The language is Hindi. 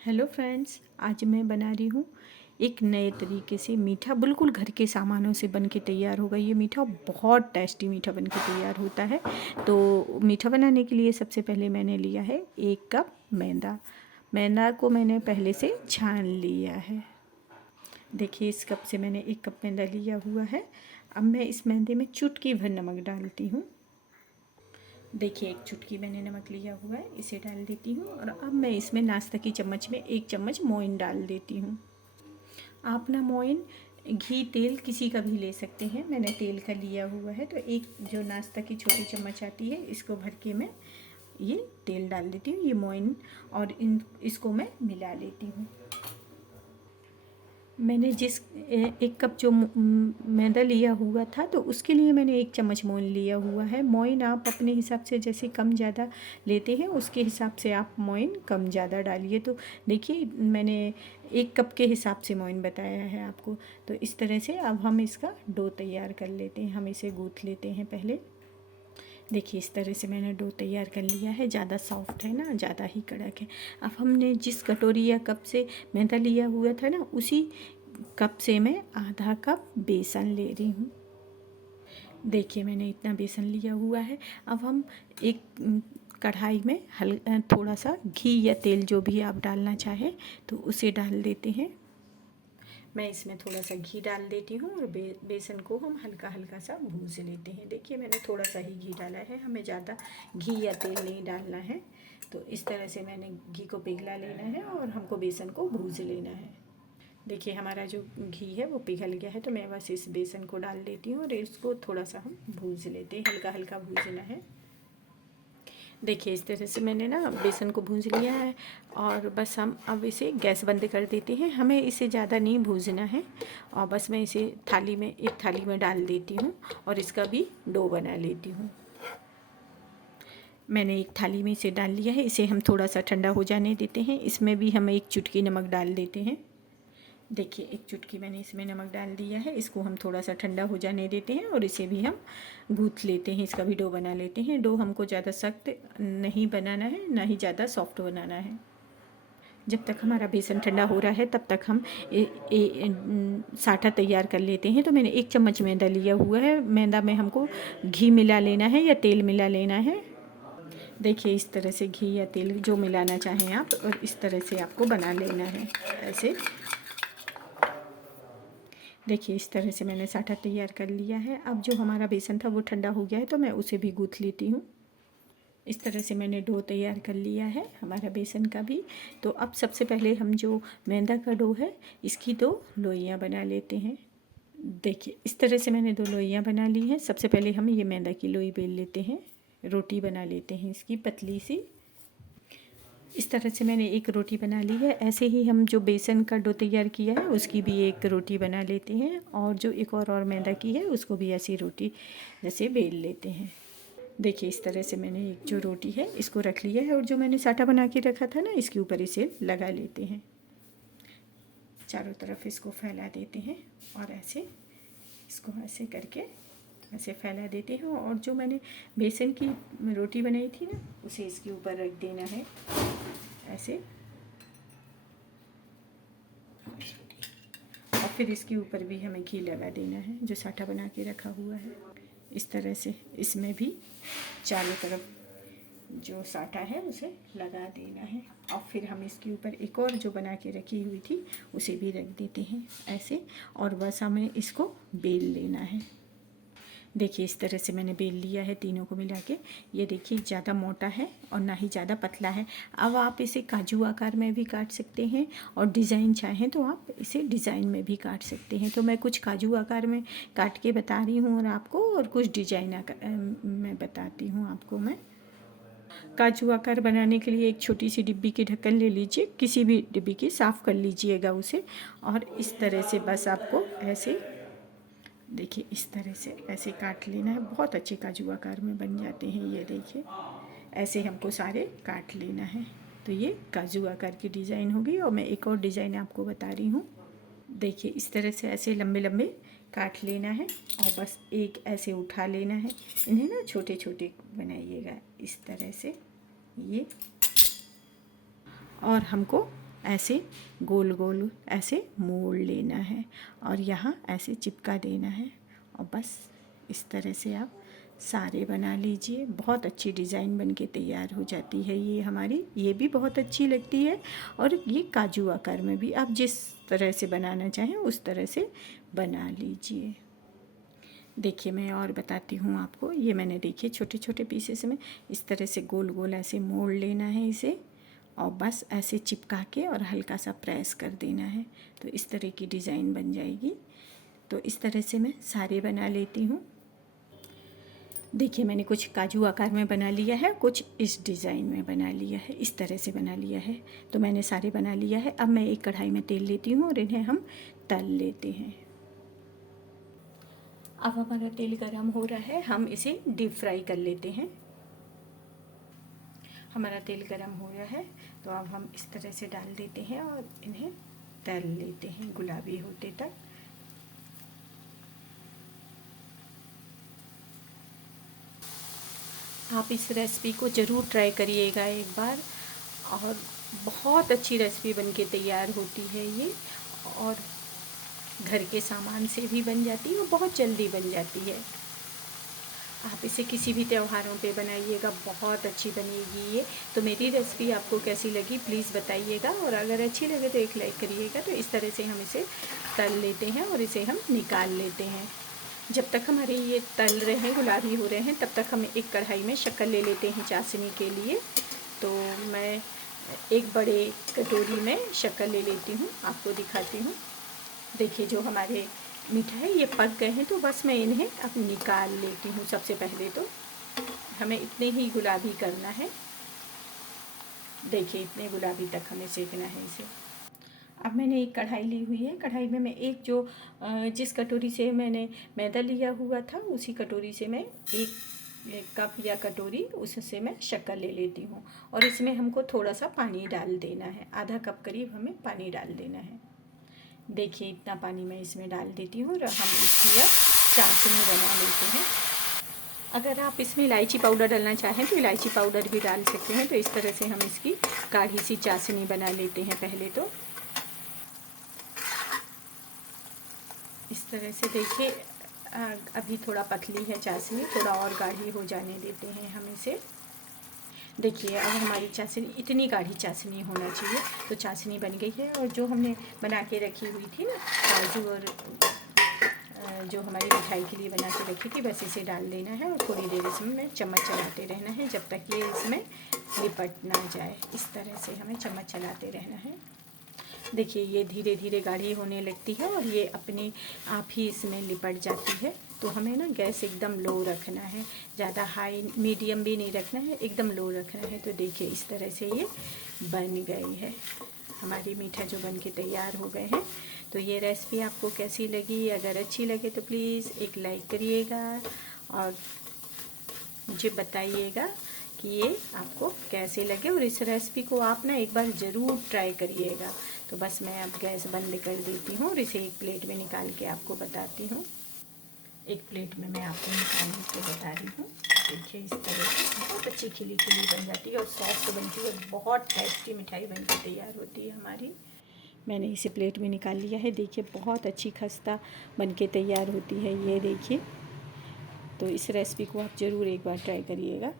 हेलो फ्रेंड्स, आज मैं बना रही हूँ एक नए तरीके से मीठा, बिल्कुल घर के सामानों से बन के तैयार होगा। ये मीठा बहुत टेस्टी मीठा बन के तैयार होता है। तो मीठा बनाने के लिए सबसे पहले मैंने लिया है 1 कप मैदा। मैदा को मैंने पहले से छान लिया है। देखिए, इस कप से मैंने 1 कप मैदा लिया हुआ है। अब मैं इस मैदे में चुटकी भर नमक डालती हूँ। देखिए, 1 चुटकी मैंने नमक लिया हुआ है, इसे डाल देती हूँ। और अब मैं इसमें नाश्ता की चम्मच में 1 चम्मच मोइन डाल देती हूँ। आप ना मोइन घी तेल किसी का भी ले सकते हैं। मैंने तेल का लिया हुआ है, तो एक जो नाश्ता की छोटी चम्मच आती है, इसको भर के मैं ये तेल डाल देती हूँ, ये मोइन, और इसको मैं मिला लेती हूँ। मैंने जिस 1 कप जो मैदा लिया हुआ था, तो उसके लिए मैंने 1 चम्मच मोइन लिया हुआ है। मोइन आप अपने हिसाब से जैसे कम ज़्यादा लेते हैं, उसके हिसाब से आप मोइन कम ज़्यादा डालिए। तो देखिए, मैंने 1 कप के हिसाब से मोइन बताया है आपको। तो इस तरह से अब हम इसका डो तैयार कर लेते हैं। हम इसे गूँथ लेते हैं पहले। देखिए, इस तरह से मैंने डो तैयार कर लिया है। ज़्यादा सॉफ्ट है ना, ज़्यादा ही कड़क है। अब हमने जिस कटोरी या कप से मैदा लिया हुआ था ना, उसी कप से मैं आधा कप बेसन ले रही हूँ। देखिए, मैंने इतना बेसन लिया हुआ है। अब हम एक कढ़ाई में थोड़ा सा घी या तेल, जो भी आप डालना चाहें, तो उसे डाल देते हैं। मैं इसमें थोड़ा सा घी डाल देती हूँ और बेसन को हम हल्का हल्का सा भून लेते हैं। देखिए, मैंने थोड़ा सा ही घी डाला है, हमें ज़्यादा घी या तेल नहीं डालना है। तो इस तरह से मैंने घी को पिघला लेना है और हमको बेसन को भून लेना है। देखिए, हमारा जो घी है वो पिघल गया है, तो मैं बस इस बेसन को डाल देती हूँ और इसको थोड़ा सा हम भून लेते हैं, हल्का हल्का भूनना है। देखिए, इस तरह से मैंने ना बेसन को भून लिया है और बस हम अब इसे गैस बंद कर देते हैं। हमें इसे ज़्यादा नहीं भूनना है। और बस मैं इसे एक थाली में डाल देती हूँ और इसका भी डो बना लेती हूँ। मैंने एक थाली में इसे डाल लिया है। इसे हम थोड़ा सा ठंडा हो जाने देते हैं। इसमें भी हम 1 चुटकी नमक डाल देते हैं। देखिए, 1 चुटकी मैंने इसमें नमक डाल दिया है। इसको हम थोड़ा सा ठंडा हो जाने देते हैं और इसे भी हम गूँथ लेते हैं। इसका भी डो बना लेते हैं। डो हमको ज़्यादा सख्त नहीं बनाना है, ना ही ज़्यादा सॉफ्ट बनाना है। जब तक हमारा बेसन ठंडा हो रहा है, तब तक हम साठा तैयार कर लेते हैं। तो मैंने 1 चम्मच मैदा लिया हुआ है। मैदा में हमको घी मिला लेना है या तेल मिला लेना है। देखिए, इस तरह से घी या तेल जो मिलाना चाहें आप, और इस तरह से आपको बना लेना है ऐसे। देखिए, इस तरह से मैंने साठा तैयार कर लिया है। अब जो हमारा बेसन था वो ठंडा हो गया है, तो मैं उसे भी गूँथ लेती हूँ। इस तरह से मैंने डो तैयार कर लिया है हमारा बेसन का भी। तो अब सबसे पहले हम जो मैदा का डो है, इसकी 2 लोइयाँ बना लेते हैं। देखिए, इस तरह से मैंने 2 लोइयाँ बना ली हैं। सबसे पहले हम ये मैदा की लोई बेल लेते हैं, रोटी बना लेते हैं इसकी पतली सी। इस तरह से मैंने एक रोटी बना ली है। ऐसे ही हम जो बेसन का डो तैयार किया है, उसकी भी एक रोटी बना लेते हैं, और जो एक और मैदा की है, उसको भी ऐसी रोटी जैसे बेल लेते हैं। देखिए, इस तरह से मैंने एक जो रोटी है, इसको रख लिया है, और जो मैंने साटा बना के रखा था ना, इसके ऊपर इसे लगा लेते हैं। चारों तरफ इसको फैला देते हैं और ऐसे इसको ऐसे करके ऐसे फैला देते हैं। और जो मैंने बेसन की रोटी बनाई थी ना, उसे इसके ऊपर रख देना है ऐसे। और फिर इसके ऊपर भी हमें घी लगा देना है, जो साठा बना के रखा हुआ है। इस तरह से इसमें भी चारों तरफ जो साटा है उसे लगा देना है। और फिर हम इसके ऊपर एक और जो बना के रखी हुई थी, उसे भी रख देते हैं ऐसे। और बस हमें इसको बेल लेना है। देखिए, इस तरह से मैंने बेल लिया है तीनों को मिला के। ये देखिए, ज़्यादा मोटा है और ना ही ज़्यादा पतला है। अब आप इसे काजू आकार में भी काट सकते हैं, और डिज़ाइन चाहें तो आप इसे डिज़ाइन में भी काट सकते हैं। तो मैं कुछ काजू आकार में काट के बता रही हूँ और आपको, और कुछ डिजाइन में बताती हूँ आपको मैं। काजू आकार बनाने के लिए एक छोटी सी डिब्बी की ढक्कन ले लीजिए, किसी भी डिब्बी की, साफ़ कर लीजिएगा उसे। और इस तरह से बस आपको ऐसे, देखिए, इस तरह से ऐसे काट लेना है। बहुत अच्छे काजू आकार में बन जाते हैं ये। देखिए, ऐसे हमको सारे काट लेना है। तो ये काजू आकार की डिज़ाइन होगी। और मैं एक और डिज़ाइन आपको बता रही हूँ। देखिए, इस तरह से ऐसे लंबे लंबे काट लेना है, और बस एक ऐसे उठा लेना है। इन्हें ना छोटे छोटे बनाइएगा इस तरह से ये। और हमको ऐसे गोल गोल ऐसे मोड़ लेना है और यहाँ ऐसे चिपका देना है और बस इस तरह से आप सारे बना लीजिए। बहुत अच्छी डिज़ाइन बन के तैयार हो जाती है ये हमारी, ये भी बहुत अच्छी लगती है। और ये काजू आकार में भी आप जिस तरह से बनाना चाहें उस तरह से बना लीजिए। देखिए मैं और बताती हूँ आपको, ये मैंने देखिए छोटे छोटे पीसेस में इस तरह से गोल गोल ऐसे मोड़ लेना है इसे और बस ऐसे चिपका के और हल्का सा प्रेस कर देना है तो इस तरह की डिज़ाइन बन जाएगी। तो इस तरह से मैं सारे बना लेती हूँ। देखिए मैंने कुछ काजू आकार में बना लिया है, कुछ इस डिज़ाइन में बना लिया है, इस तरह से बना लिया है। तो मैंने सारे बना लिया है। अब मैं एक कढ़ाई में तेल लेती हूँ और इन्हें हम तल लेते हैं। अब हमारा तेल गरम हो रहा है, हम इसे डीप फ्राई कर लेते हैं। हमारा तेल गरम हो रहा है तो अब हम इस तरह से डाल देते हैं और इन्हें तल लेते हैं गुलाबी होते तक। आप इस रेसिपी को ज़रूर ट्राई करिएगा एक बार, और बहुत अच्छी रेसिपी बनके तैयार होती है ये, और घर के सामान से भी बन जाती है और बहुत जल्दी बन जाती है। आप इसे किसी भी त्योहारों पे बनाइएगा, बहुत अच्छी बनेगी ये। तो मेरी रेसिपी आपको कैसी लगी प्लीज़ बताइएगा, और अगर अच्छी लगे तो एक लाइक करिएगा। तो इस तरह से हम इसे तल लेते हैं और इसे हम निकाल लेते हैं। जब तक हमारे ये तल रहे हैं, गुलाबी हो रहे हैं, तब तक हम एक कढ़ाई में शक्कर ले लेते हैं चाशनी के लिए। तो मैं एक बड़े कटोरी में शक्कर ले लेती हूँ, आपको दिखाती हूँ। देखिए जो हमारे मिठाई ये पक गए हैं तो बस मैं इन्हें अब निकाल लेती हूँ। सबसे पहले तो हमें इतने ही गुलाबी करना है। देखिए इतने गुलाबी तक हमें सेकना है इसे। अब मैंने एक कढ़ाई ली हुई है, कढ़ाई में मैं एक जो जिस कटोरी से मैंने मैदा लिया हुआ था उसी कटोरी से मैं एक कप या कटोरी उससे मैं शक्कर ले लेती हूँ, और इसमें हमको थोड़ा सा पानी डाल देना है, आधा कप करीब हमें पानी डाल देना है। देखिए इतना पानी मैं इसमें डाल देती हूँ और हम इसकी अब चाशनी बना लेते हैं। अगर आप इसमें इलायची पाउडर डालना चाहें तो इलायची पाउडर भी डाल सकते हैं। तो इस तरह से हम इसकी गाढ़ी सी चाशनी बना लेते हैं पहले तो। इस तरह से देखिए अभी थोड़ा पतली है चाशनी, थोड़ा और गाढ़ी हो जाने देते हैं हम इसे। देखिए अब हमारी चाशनी, इतनी गाढ़ी चाशनी होना चाहिए। तो चाशनी बन गई है, और जो हमने बना के रखी हुई थी ना काजू और जो हमारी मिठाई के लिए बना के रखी थी, बस इसे डाल देना है और थोड़ी देर इसमें चम्मच चलाते रहना है जब तक ये इसमें लिपट ना जाए। इस तरह से हमें चम्मच चलाते रहना है। देखिए ये धीरे धीरे गाढ़ी होने लगती है और ये अपने आप ही इसमें लिपट जाती है। तो हमें ना गैस एकदम लो रखना है, ज़्यादा हाई मीडियम भी नहीं रखना है, एकदम लो रखना है। तो देखिए इस तरह से ये बन गई है हमारी मीठा जो बन के तैयार हो गए हैं। तो ये रेसिपी आपको कैसी लगी? अगर अच्छी लगे तो प्लीज़ एक लाइक करिएगा और मुझे बताइएगा कि ये आपको कैसे लगे, और इस रेसिपी को आप ना एक बार ज़रूर ट्राई करिएगा। तो बस मैं अब गैस बंद कर देती हूँ और इसे एक प्लेट में निकाल के आपको बताती हूँ। एक प्लेट में मैं आपको निकाल के बता रही हूँ। देखिए इस तरह से बहुत अच्छी खिली खिली बन जाती है और सॉफ्ट बनती है, बहुत टेस्टी मिठाई बन के तैयार होती है हमारी। मैंने इसे प्लेट में निकाल लिया है। देखिए बहुत अच्छी खस्ता बन के तैयार होती है ये, देखिए। तो इस रेसिपी को आप ज़रूर एक बार ट्राई करिएगा।